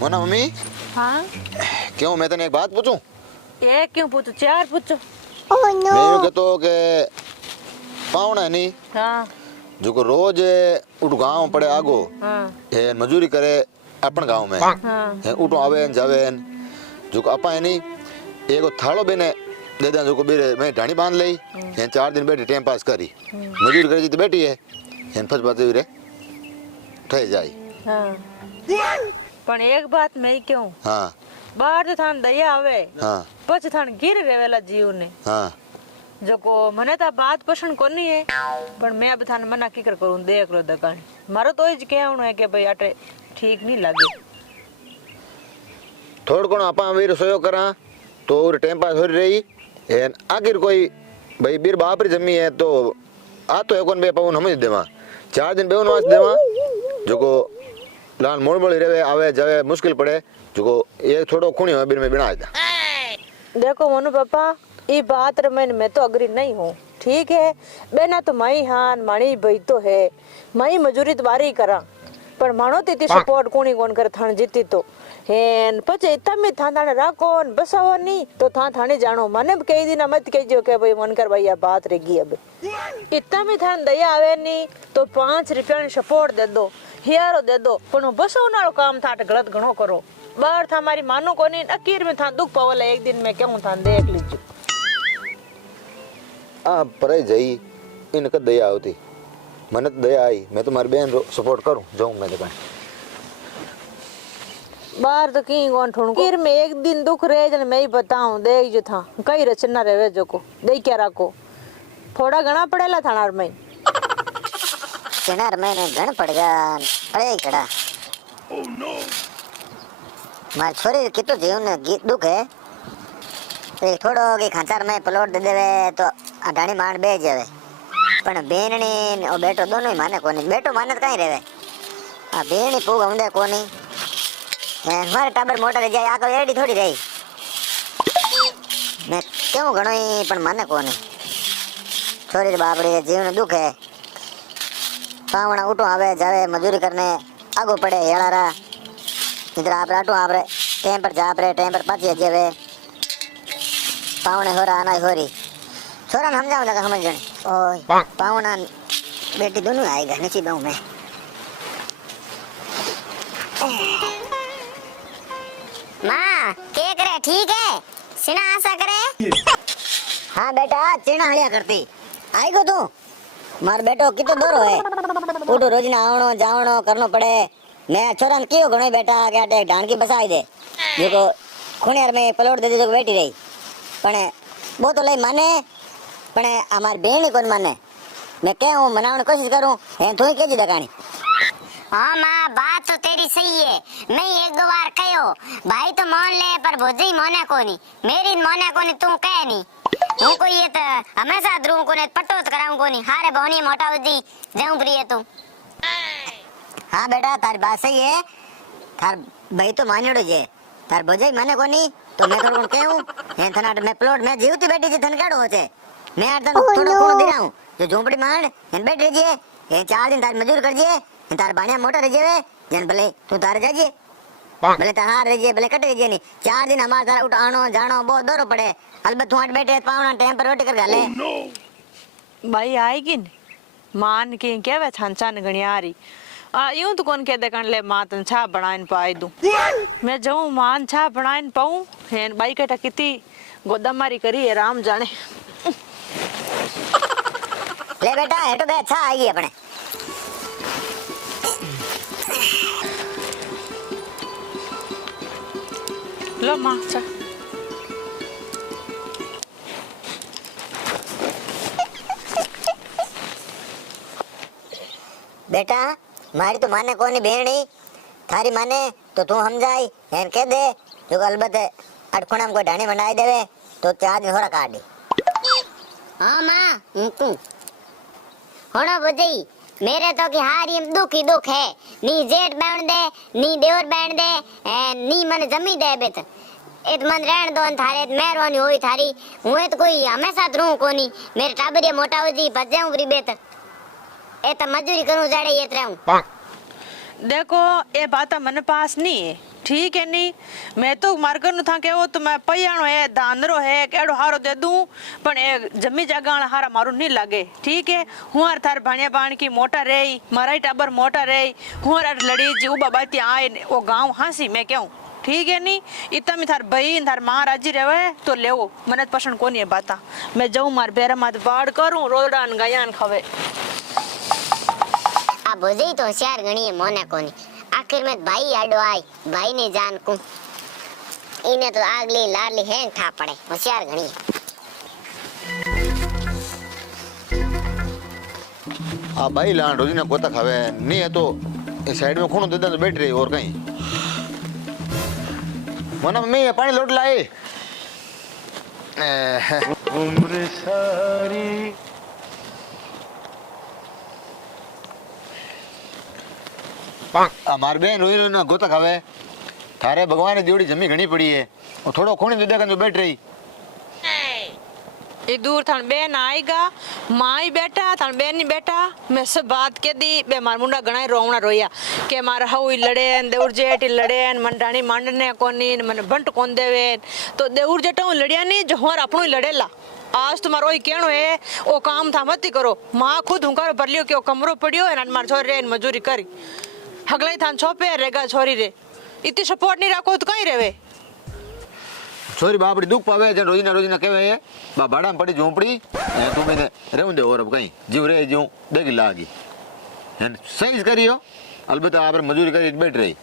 Mona mummy हाँ क्यों मैं तने एक बात पूछूं? ये क्यों पूछो, चार पूछो। मैं यूं कहतो के पावना है नहीं हाँ जो को रोज उठ गांव पड़े आगो हाँ है मजूरी करे अपन गांव में हाँ है उठो आवे जावे जो को अपा है नहीं एगो थालो बेने दे दे जो को बेरे मैं ढाणी बांध लई है 4 दिन बैठी टाइम पास करी मजूरी करे तो बैठी है फस बात रे ठई जाई। हाँ पण एक बात मैं क्यों हां बाहर तो थान दया आवे हां पछ थान गिर रेवेला जीव ने हां जो को मने तो बात पसंद कोनी है पण मैं अब थान मना की करूं देख लो दकान मारो तो ज कहणो है कि भाई आटे ठीक नहीं लागे थोड़ कोण आपा वीर सोयो करा तो टाइम पास हो रही है आखिर कोई भाई बीर बाप री जमी है तो आ तो एकोन बे पाउन समझ देवा 4 दिन बेउन वास देवा जो को लान मोड़ मोड़ी रेवे आवे जावे मुश्किल पड़े जो को एक थोड़ो खूणी हो बीर में बिना दा। देखो मोनू पापा ये बात रमन मैं तो अग्री नहीं हूँ ठीक है बेना तो माई हान माणी भाई तो है माई मजूरी तो बारी करा पर मानो तीती सपोर्ट कोनी कोन कर थान जीती तो हेन पछे तमे थाने राखोन बसाओ नहीं तो थाने जानो मने कई दिन मत कहजो के भाई मन कर भाई आ बात रही अब इतना में थान दया आवे नहीं तो 5 रुपया ने सपोर्ट दे दो हियारो दे दो पण बसाओ नालो काम थाट गलत घणो करो बाहर था हमारी मानो कोनी अकीर में था दुख पावला एक दिन में क्यों था देख लीजिए आ परे जई इनका दया होती मन तो दया आई मैं तुम्हारी बहन रो सपोर्ट करूं जाऊं मैं दुकान बाहर तो की कौन ठोण अकीर में एक दिन दुख रहे जन मैं ही बताऊं देख जो था कई रचना रहे जो को देख क्या रखो थोड़ा घना पड़ेला थानार में किनार में घण पड़ गया अरे कड़ा मार छोरी कितो जीवन ने दुख है एक थोड़ो के खांचार में प्लॉट दे देवे तो अडाणी मांड बे जावे पण बेननी और बेटो दोनों ही माने कोनी बेटो माने तो कहीं रेवे आ बेनी पूग हमदे कोनी हमारे टाबर मोटा रह जाए आको एडी थोड़ी रही मैं क्यों घणो ही पण माने कोनी छोरी रे बाप रे जीवन दुख है पावना उठो आवे जावे मजूरी करने आगो पड़े हेलारा इधर आप राटो आप रे टाइम पर जा रे टाइम पर पाछे जेवे पावने हो रहा ना हो रही छोरा हम जाऊं लगा समझ जण ओए पावना बेटी दोनों आएगा नीचे बाऊ में मां के करे ठीक है सिना आशा करे हां बेटा चिना हलिया करती आएगो तू मार बेटो कितो दोरो है उठो रोज ना आवणो जावणो करनो पड़े मैं छोरा ने कियो घणो बेटा के आटे ढाण की बसाई दे देखो खुणियार में प्लॉट दे दे जो बैठी रही पण वो तो लई माने पण हमारी बहन कोन माने मैं कहूं मनावण कोशिश करूं है तू के जी दकानी हां मां बात तो तेरी सही है मैं एक दो बार कहो भाई तो मान ले पर भोजी माने कोनी मेरी माने कोनी तू कह नहीं तू कोई ये तो हमेशा द्रू कोने पटोत कराऊं कोनी हारे बोनी मोटा जी जाऊं प्रिय तू हां बेटा तारी बात सही है थार भाई तो मानेड़ो जे तार भोजी माने कोनी तो मैं थोड़ा कहूं है थना मैं प्लॉट में जीवती बैठी जी थन काडो होचे मैं आर तन थोड़ा कोण दे राऊं जो झोंपड़ी मांड है बैठ रही जे ये 4 दिन तार मजूर कर जे तार बाणिया मोटा रह जेवे जन भले तू तार जाजे भले तार रह जे भले कट जे नहीं 4 दिन हमार तार उठाणो जाणो बहुत दौरो पड़े अलबत तू आट बैठे पावना टाइम पर रोटी कर गाले भाई आएगी न मान के केवे छानछान गणियारी यूं तो कौन कह दे कण ले मां तन छा बनाइन पाई दूं मैं जाऊं मान छा बनाइन पाऊं हेन बाई कटा किती गोदमारी करी है राम जाने ले बेटा हेटो बे अच्छा आई अपने लो मां चा बेटा मारी तो माने कोनी बेहणी थारी माने तो तू समझाई एन कह दे जो अलबत अटखुणा में कोई ढाणी बनाई देवे तो 4 दिन होरा काट दी हां मां तू होना बजई मेरे तो की हारी दुख ही दुख है नी जेठ बैण दे नी देवर बैण दे नी मन जमी दे बेत एत मन रहन दो थारे मेहरबानी होई थारी हुए तो कोई हमेशा रहूं कोनी मेरे टाबरिया मोटा हो जी भजाऊं बरी बेत ए तो मजूरी करूं जाड़े ये रहूं देखो ये बात मन पास नहीं है ठीक है नी मैं तो मार्गर नु था केवो तो मैं पयाणो है दांदरो है केड़ो हारो दे दूं पण ए जमी जगाण हारा मारू नहीं लागे ठीक है हुआर थार भाणिया बाण की मोटा रेई माराई टाबर मोटा रेई हुआर लड़ी जी उबा बाती आए ओ गांव हासी मैं कहूं ठीक है नी इतना में थार बहन थार मां राजी रहे तो लेवो मने पसंद कोनी है बाता मैं जाऊं मार बेरा मात बाड़ करूं रोदड़ान गायान खावे आ भोजई तो होशियार गणी है मोने कोनी आखिर में भाई आडो आई भाई ने जान को इने तो आगली लाडली हैंग ठा पड़े होशियार गणी आ भाई लान रोजी ना कोता खावे नहीं है तो इस साइड में खून दे दे तो बैठ रही और कहीं मना मम्मी ये पानी लोट लाए उम्र सारी मार बहन रोई रोई ना गोता खावे थारे भगवान ने जोड़ी जमी घनी पड़ी है और थोड़ो खून दे दे जो बैठ रही ये दूर थान बेन आएगा माई बेटा थान बेन नहीं बेटा मैं सब बात के दी बे मार मुंडा गणाई रोवना रोया के मार हऊ लड़ेन देउर जेठ लड़ेन मन रानी मांडने कोनी मन बंट कोन देवेन तो देउर जेटा लड़िया नहीं जो होर अपनो ही लड़ेला आज तुम्हारो ही कहनो है ओ काम था मत ही करो मां खुद हुंकार भर लियो के ओ कमरो पड़ियो है न मार छोरी रे मजूरी करी हगलाई थान छोपे रेगा छोरी रे इतनी सपोर्ट नहीं रखो तो कहीं रेवे छोरी बापड़ी दुख पावे जन रोजी ना कहवे है बा भाड़ा में पड़ी झोंपड़ी ए तू मैंने रहूं दे और अब कहीं जीव रे जीव देगी लागी हैं सही करियो अलबत्ता आप मजूरी करी बैठ रही